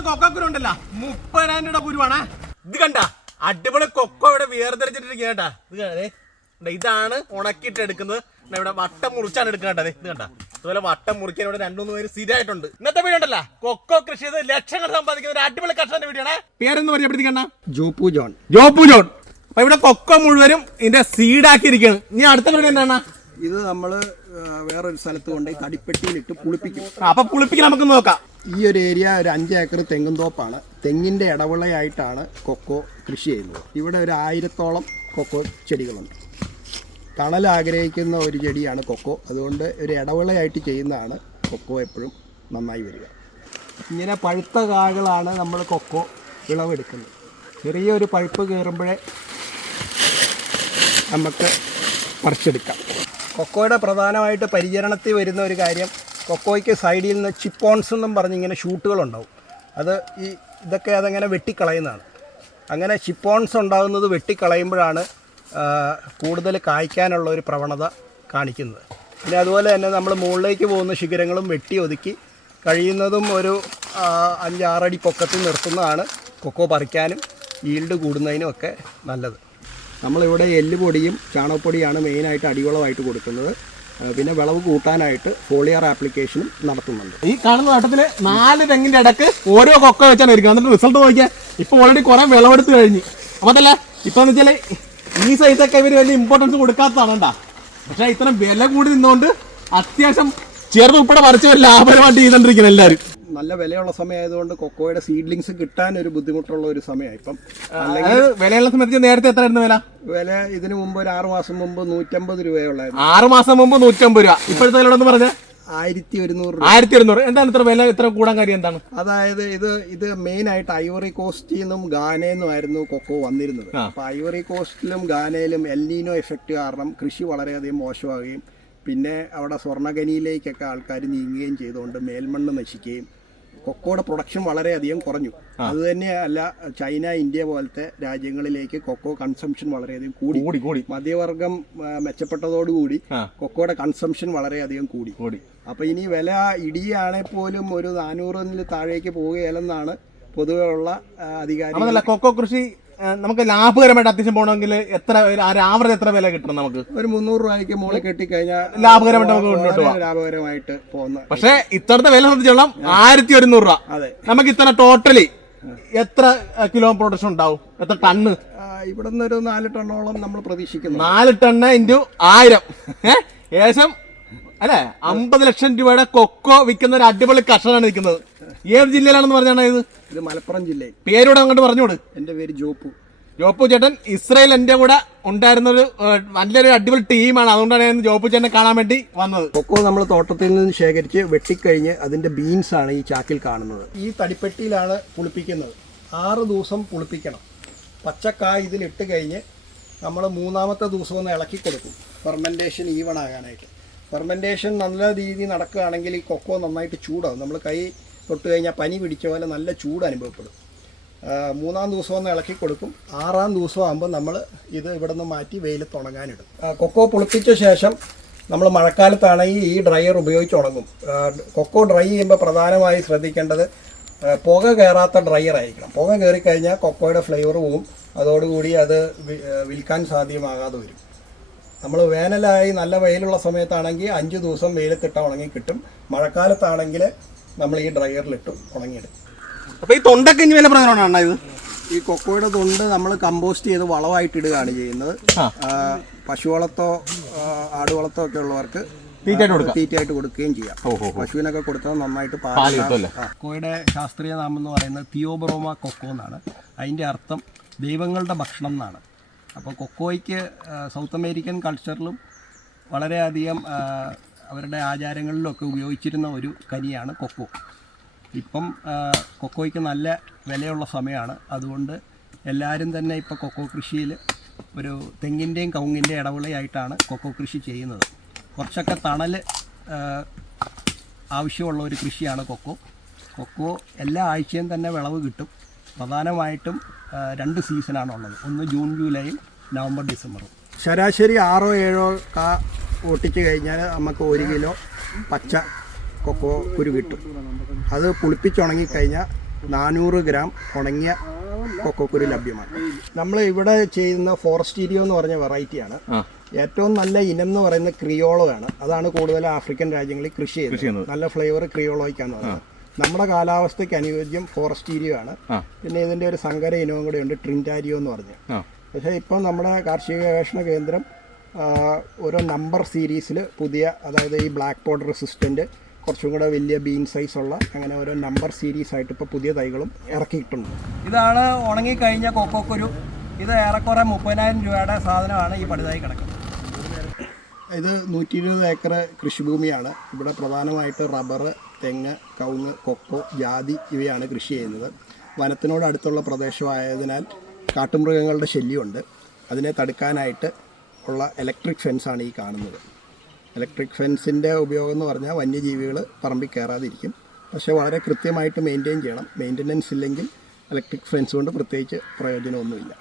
കിട്ടുന്ന കൊക്കക്കുരു ഉണ്ടല്ലോ. മുപ്പതിനായിരം രൂപ കുരുവാണ്. ഇത് കണ്ട അടിപൊളി കൊക്കോ ഇവിടെ വേർതിരിച്ചിട്ടിരിക്കുക കേട്ടാ. ഇത് കണ്ടേ. ദേ ഇതാണ് ഉണക്കിയിട്ട് എടുക്കുന്നത് ഇവിടെ വട്ടം മുറിച്ചാണ് എടുക്കുന്നത് ഇത് കണ്ട. അതുപോലെ വട്ടം മുറിക്കാൻ ഇവിടെ രണ്ടു മൂന്ന് പേര് സ്ഥിരമായിട്ടുണ്ട്. ഇന്നത്തെ വീഡിയോ ഉണ്ടല്ല കൊക്കോ കൃഷി ചെയ്ത് ലക്ഷങ്ങൾ സമ്പാദിക്കുന്ന ഒരു അടിപൊളി കർഷകന്റെ വീഡിയോ ആണ്. പേരെന്ന് പറഞ്ഞപ്പെടുത്തിക്കണ്ട ജോപ്പു ജോൺ. ജോപ്പു ജോൺ. അപ്പൊ ഇവിടെ കൊക്കോ മുഴുവനും ഇതിന്റെ സീഡാക്കിയിരിക്കുകയാണ് ഇനി അടുത്ത വീഡിയോ എന്താണ് ഇത് നമ്മൾ വേറൊരു സ്ഥലത്ത് കൊണ്ട് തടിപ്പെട്ടിയിലിട്ട് പുളിപ്പിക്കും. അപ്പൊ പുളിപ്പിക്കാൻ നമുക്ക് നോക്കാം. ഈ ഒരു ഏരിയ ഒരു അഞ്ച് ഏക്കർ തെങ്ങും തോപ്പാണ്. തെങ്ങിന്റെ ഇടവിളയായിട്ടാണ് കൊക്കോ കൃഷി ചെയ്യുന്നത്. ഇവിടെ ഒരു ആയിരത്തോളം കൊക്കോ ചെടികളുണ്ട്. തണൽ ആഗ്രഹിക്കുന്ന ഒരു ചെടിയാണ് കൊക്കോ. അതുകൊണ്ട് ഒരു ഇടവിളയായിട്ട് ചെയ്യുന്നതാണ് കൊക്കോ എപ്പോഴും നന്നായി വരിക. ഇങ്ങനെ പഴുത്ത കാകളാണ് നമ്മൾ കൊക്കോ വിളവെടുക്കുന്നത്. ചെറിയൊരു പഴുപ്പ് കയറുമ്പോഴേ നമുക്ക് പറിച്ചെടുക്കാം. കൊക്കോയുടെ പ്രധാനമായിട്ട് പരിചരണത്തിൽ വരുന്ന ഒരു കാര്യം കൊക്കോയ്ക്ക് സൈഡിൽ നിന്ന് ചിപ്പോൺസ് എന്നും പറഞ്ഞ് ഇങ്ങനെ ഷൂട്ടുകളുണ്ടാവും. അത് ഈ ഇതൊക്കെ അതങ്ങനെ വെട്ടിക്കളയുന്നതാണ്. അങ്ങനെ ചിപ്പോൺസ് ഉണ്ടാകുന്നത് വെട്ടിക്കളയുമ്പോഴാണ് കൂടുതൽ കായ്ക്കാനുള്ള ഒരു പ്രവണത കാണിക്കുന്നത്. പിന്നെ അതുപോലെ തന്നെ നമ്മൾ മുകളിലേക്ക് പോകുന്ന ശിഖരങ്ങളും വെട്ടി ഒതുക്കി കഴിയുന്നതും ഒരു അഞ്ചാറടി പൊക്കത്തിൽ നിർത്തുന്നതാണ് കൊക്കോ പറിക്കാനും ഈൽഡ് കൂടുന്നതിനും ഒക്കെ നല്ലത്. നമ്മളിവിടെ എല്ലുപൊടിയും ചാണകപ്പൊടിയാണ് മെയിനായിട്ട് അടിവളമായിട്ട് കൊടുക്കുന്നത്. പിന്നെ വിളവ് കൂട്ടാനായിട്ട് ഫോളിയർ ആപ്ലിക്കേഷനും നടത്തുന്നുണ്ട്. ഈ കാണുന്ന വട്ടത്തിൽ നാല് തെങ്ങിന്റെ ഇടയ്ക്ക് ഓരോ കൊക്ക വെച്ചാണ് ഇരിക്കുന്നത്. എന്നിട്ട് റിസൾട്ട് നോക്കിയാൽ ഇപ്പൊ ഓൾറെഡി കുറെ വിളവെടുത്ത് കഴിഞ്ഞു. അപ്പൊ അതല്ല ഇപ്പൊ വെച്ചാൽ ഈ സൈസൊക്കെ ഇവർ വലിയ ഇമ്പോർട്ടൻസ് കൊടുക്കാത്തതാണ് കേട്ടാ. പക്ഷെ ഇത്ര വില കൂടി നിന്നുകൊണ്ട് അത്യാവശ്യം ചേർന്ന് ഉൾപ്പെടെ പറിച്ച ഒരു ലാഭകരമായിട്ട് ചെയ്തോണ്ടിരിക്കുന്നത് എല്ലാവരും നല്ല വിലയുള്ള സമയമായതുകൊണ്ട് കൊക്കോയുടെ സീഡ്ലിങ്സ് കിട്ടാൻ ഒരു ബുദ്ധിമുട്ടുള്ള ഒരു സമയമാണ് ഇപ്പം അല്ലെങ്കിൽ വിലയുള്ള സമയത്ത് നേരത്തെ എത്ര വില? വില ഇതിനു മുമ്പ് ഒരു ആറ് മാസം മുമ്പ് നൂറ്റമ്പത് രൂപയുള്ളായിരുന്നു ആറ് മാസം മുമ്പ് നൂറ്റമ്പത് രൂപ. ഇപ്പോഴത്തെ വില പറഞ്ഞ? ആയിരത്തി ഒരുന്നൂറ് ആയിരത്തി ഇരുന്നൂറ് എന്താണ് ഇത്ര വില ഇത്ര കൂടാൻ കാര്യം എന്താണ്? അതായത് ഇത് ഇത് മെയിൻ ആയിട്ട് ഐവറി കോസ്റ്റിൽ നിന്നും ഗാനയെന്നും ആയിരുന്നു കൊക്കോ വന്നിരുന്നത്. അപ്പൊ ഐവറി കോസ്റ്റിലും ഗാനയിലും എല്ലിനോ എഫക്റ്റ് കാരണം കൃഷി വളരെയധികം മോശമാകുകയും പിന്നെ അവിടെ സ്വർണഖനിയിലേക്കൊക്കെ ആൾക്കാർ നീങ്ങുകയും ചെയ്തുകൊണ്ട് മേൽമണ്ണ് നശിക്കുകയും കൊക്കോയുടെ പ്രൊഡക്ഷൻ വളരെയധികം കുറഞ്ഞു. അത് തന്നെയല്ല ചൈന ഇന്ത്യ പോലത്തെ രാജ്യങ്ങളിലേക്ക് കൊക്കോ കൺസംഷൻ വളരെയധികം കൂടി. കൂടി കൂടി. മധ്യവർഗം മെച്ചപ്പെട്ടതോടുകൂടി. കൊക്കോയുടെ കൺസംഷൻ വളരെയധികം കൂടി. കൂടി. അപ്പൊ ഇനി വില ഇടിയാണെ പോലും ഒരു നാനൂറിന് താഴേക്ക് പോവുകയില്ലെന്നാണ് പൊതുവെയുള്ള അധികാരി കൊക്കോ കൃഷി നമുക്ക് ലാഭകരമായിട്ട് അത്യാവശ്യം പോകണമെങ്കിൽ എത്ര ഒരു ആവറേജ് എത്ര വില കിട്ടണം നമുക്ക്? ഒരു മുന്നൂറ് രൂപയ്ക്ക് കെട്ടി കഴിഞ്ഞാൽ ലാഭകരമായിട്ട് നമുക്ക് മുന്നോട്ട് പോകാം ലാഭകരമായിട്ട് പോകുന്ന പക്ഷേ ഇത്തരത്തെ വില ശ്രദ്ധിച്ചോളാം ആയിരത്തി ഒരുന്നൂറ് രൂപ. അതെ. നമുക്ക് ഇത്ര ടോട്ടലി എത്ര കിലോ പ്രൊഡക്ഷൻ ഉണ്ടാവും? എത്ര ടണ്ണ്? ഇവിടെ നിന്ന് ഒരു നാല് ടണ്ണോളം നമ്മൾ പ്രതീക്ഷിക്കുന്നു. നാല് ടണ്ണ് ഇന്റു ആയിരം. ഏകദേശം അല്ലെ? അമ്പത് ലക്ഷം രൂപയുടെ കൊക്കോ വിൽക്കുന്ന ഒരു അടിപൊളി കർഷകനാണ് നിൽക്കുന്നത്. ഏത് ജില്ലയിലാണെന്ന് പറഞ്ഞാണ് ഇത്? ഇത് മലപ്പുറം ജില്ലയിൽ. പേരൂടെ അങ്ങോട്ട് പറഞ്ഞോട് എന്റെ പേര് ജോപ്പു. ജോപ്പു ചേട്ടൻ ഇസ്രായേൽ എന്റെ കൂടെ ഉണ്ടായിരുന്ന ഒരു നല്ലൊരു അടിപൊളി ടീമാണ്. അതുകൊണ്ടാണ് ഞാൻ ജോപ്പു ചേട്ടനെ കാണാൻ വേണ്ടി വന്നത്. കൊക്കോ നമ്മൾ തോട്ടത്തിൽ നിന്ന് ശേഖരിച്ച് വെട്ടിക്കഴിഞ്ഞ് അതിന്റെ ബീൻസ് ആണ് ഈ ചാക്കിൽ കാണുന്നത്. ഈ തടിപ്പെട്ടിയിലാണ് പുളിപ്പിക്കുന്നത്. ആറ് ദിവസം പുളിപ്പിക്കണം. പച്ചക്കായ് ഇതിലിട്ട് കഴിഞ്ഞ് നമ്മൾ മൂന്നാമത്തെ ദിവസം ഒന്ന് ഇളക്കി കൊടുക്കും. Fermentation even ആകാനായിട്ട്. ഫെർമെന്റേഷൻ നല്ല രീതിയിൽ നടക്കുകയാണെങ്കിൽ ഈ കൊക്കോ നന്നായിട്ട് ചൂടാവും. നമ്മൾ കൈ തൊട്ട് കഴിഞ്ഞാൽ പനി പിടിച്ച പോലെ നല്ല ചൂട് അനുഭവപ്പെടും. മൂന്നാം ദിവസം ഒന്ന് ഇളക്കി കൊടുക്കും. ആറാം ദിവസം ആകുമ്പോൾ നമ്മൾ ഇത് ഇവിടെ നിന്ന് മാറ്റി വെയിലത്ത് ഉണങ്ങാനിടും കൊക്കോ പുളിപ്പിച്ച ശേഷം നമ്മൾ മഴക്കാലത്താണെങ്കിൽ ഈ ഡ്രയർ ഉപയോഗിച്ച് ഉണങ്ങും. കൊക്കോ ഡ്രൈ ചെയ്യുമ്പോൾ പ്രധാനമായി ശ്രദ്ധിക്കേണ്ടത് പുക കയറാത്ത ഡ്രയർ ആയിരിക്കണം. പുക കയറിക്കഴിഞ്ഞാൽ കൊക്കോയുടെ ഫ്ലേവർ പോവും. അതോടുകൂടി അത് വിൽക്കാൻ സാധ്യമാകാതെ വരും. നമ്മൾ വേനലായി നല്ല വെയിലുള്ള സമയത്താണെങ്കിൽ അഞ്ച് ദിവസം വെയിലത്തിട്ട ഉണങ്ങി കിട്ടും. മഴക്കാലത്താണെങ്കിൽ നമ്മൾ ഈ ഡ്രയറിലിട്ട് ഉണങ്ങിയിടും. അപ്പോൾ ഈ തൊണ്ടൊക്കെ ഇനി വില പ്രധാനമാണ് ഇത്? ഈ കൊക്കോയുടെ തൊണ്ട് നമ്മൾ കമ്പോസ്റ്റ് ചെയ്ത് വളമായിട്ട് ഇടുകയാണ് ചെയ്യുന്നത്. പശു വളത്തോ പശുവളത്തോ വളത്തോ ആടുവളത്തോ ഒക്കെ ഉള്ളവർക്ക് തീറ്റയായിട്ട് കൊടുക്കാം. തീറ്റയായിട്ട് കൊടുക്കുകയും ചെയ്യാം. പശുവിനൊക്കെ കൊടുത്താൽ നന്നായിട്ട്? കൊക്കോയുടെ ശാസ്ത്രീയ നാമം എന്ന് പറയുന്നത് തിയോബ്രോമ കൊക്കോ എന്നാണ്. അതിന്റെ അർത്ഥം ദൈവങ്ങളുടെ ഭക്ഷണം എന്നാണ്. അപ്പോൾ കൊക്കോയ്ക്ക് സൗത്ത് അമേരിക്കൻ കൾച്ചറിലും വളരെയധികം അവരുടെ ആചാരങ്ങളിലൊക്കെ ഉപയോഗിച്ചിരുന്ന ഒരു കനിയാണ് കൊക്കോ. ഇപ്പം കൊക്കോയ്ക്ക് നല്ല വിലയുള്ള സമയമാണ്. അതുകൊണ്ട് എല്ലാവരും തന്നെ ഇപ്പോൾ കൊക്കോ കൃഷിയിൽ ഒരു തെങ്ങിന്റെയും കവുങ്ങിന്റെയും ഇടവിളയായിട്ടാണ് കൊക്കോ കൃഷി ചെയ്യുന്നത്. കുറച്ചൊക്കെ തണൽ ആവശ്യമുള്ള ഒരു കൃഷിയാണ് കൊക്കോ. കൊക്കോ എല്ലാ ആഴ്ചയും തന്നെ വിളവ് കിട്ടും. പ്രധാനമായിട്ടും രണ്ട് സീസണാണുള്ളത്. ഒന്ന് ജൂൺ ജൂലൈയും നവംബർ ഡിസംബറും. ശരാശരി ആറോ ഏഴോ കാ ഒട്ടിച്ച് കഴിഞ്ഞാൽ നമുക്ക് ഒരു കിലോ പച്ച കൊക്കോ കുരു കിട്ടും. അത് പുളിപ്പിച്ചുണങ്ങിക്കഴിഞ്ഞാൽ നാനൂറ് ഗ്രാം ഉണങ്ങിയ കൊക്കോക്കുരു ലഭ്യമാണ്. നമ്മൾ ഇവിടെ ചെയ്യുന്ന ഫോറസ്റ്റീരിയോ എന്ന് പറഞ്ഞ വെറൈറ്റിയാണ് ഏറ്റവും നല്ല ഇനം എന്ന് പറയുന്ന ക്രിയോളോ ആണ്. അതാണ് കൂടുതൽ ആഫ്രിക്കൻ രാജ്യങ്ങളിൽ കൃഷി ചെയ്യുന്നത്. നല്ല ഫ്ലേവർ ക്രിയോളോയ്ക്കാന്ന് പറയുന്നത്. നമ്മുടെ കാലാവസ്ഥയ്ക്ക് അനുയോജ്യം ഫോറസ്റ്റീരിയോ ആണ്. പിന്നെ ഇതിന്റെ ഒരു സങ്കര ഇനവും കൂടെ ഉണ്ട് ട്രിന്റാരിയോ എന്ന് പറഞ്ഞ്. പക്ഷേ ഇപ്പം നമ്മുടെ കാർഷിക ഗവേഷണ കേന്ദ്രം ഓരോ നമ്പർ സീരീസിൽ പുതിയ അതായത് ഈ ബ്ലാക്ക് പോഡ് റെസിസ്റ്റന്റ് കുറച്ചും കൂടെ വലിയ ബീൻ സൈസ് ഉള്ള അങ്ങനെ ഓരോ നമ്പർ സീരീസ് ആയിട്ട് ഇപ്പോൾ പുതിയ തൈകളും ഇറക്കിയിട്ടുണ്ട്. ഇതാണ് ഉണങ്ങിക്കഴിഞ്ഞ കൊക്കോക്കുരു. ഇത് ഏറെക്കുറെ മുപ്പതിനായിരം രൂപയുടെ സാധനമാണ് ഈ പടുതായി കിടക്കുന്നത്. ഇത് നൂറ്റി ഇരുപത് ഏക്കർ കൃഷിഭൂമിയാണ്. ഇവിടെ പ്രധാനമായിട്ട് റബ്ബർ തെങ്ങ് കവുങ്ങ് കൊക്കോ ജാതി ഇവയാണ് കൃഷി ചെയ്യുന്നത്. വനത്തിനോട് അടുത്തുള്ള പ്രദേശമായതിനാൽ കാട്ടുമൃഗങ്ങളുടെ ശല്യമുണ്ട്. അതിനെ തടുക്കാനായിട്ട് ഉള്ള ഇലക്ട്രിക് ഫെൻസാണ് ഈ കാണുന്നത്. ഇലക്ട്രിക് ഫെൻസിന്റെ ഉപയോഗം എന്ന് പറഞ്ഞാൽ വന്യജീവികൾ പറമ്പിൽ കയറാതിരിക്കും. പക്ഷേ വളരെ കൃത്യമായിട്ട് മെയിന്റെയിൻ ചെയ്യണം. മെയിന്റനൻസ് ഇല്ലെങ്കിൽ ഇലക്ട്രിക് ഫെൻസ് കൊണ്ട് പ്രത്യേകിച്ച് പ്രയോജനമൊന്നുമില്ല.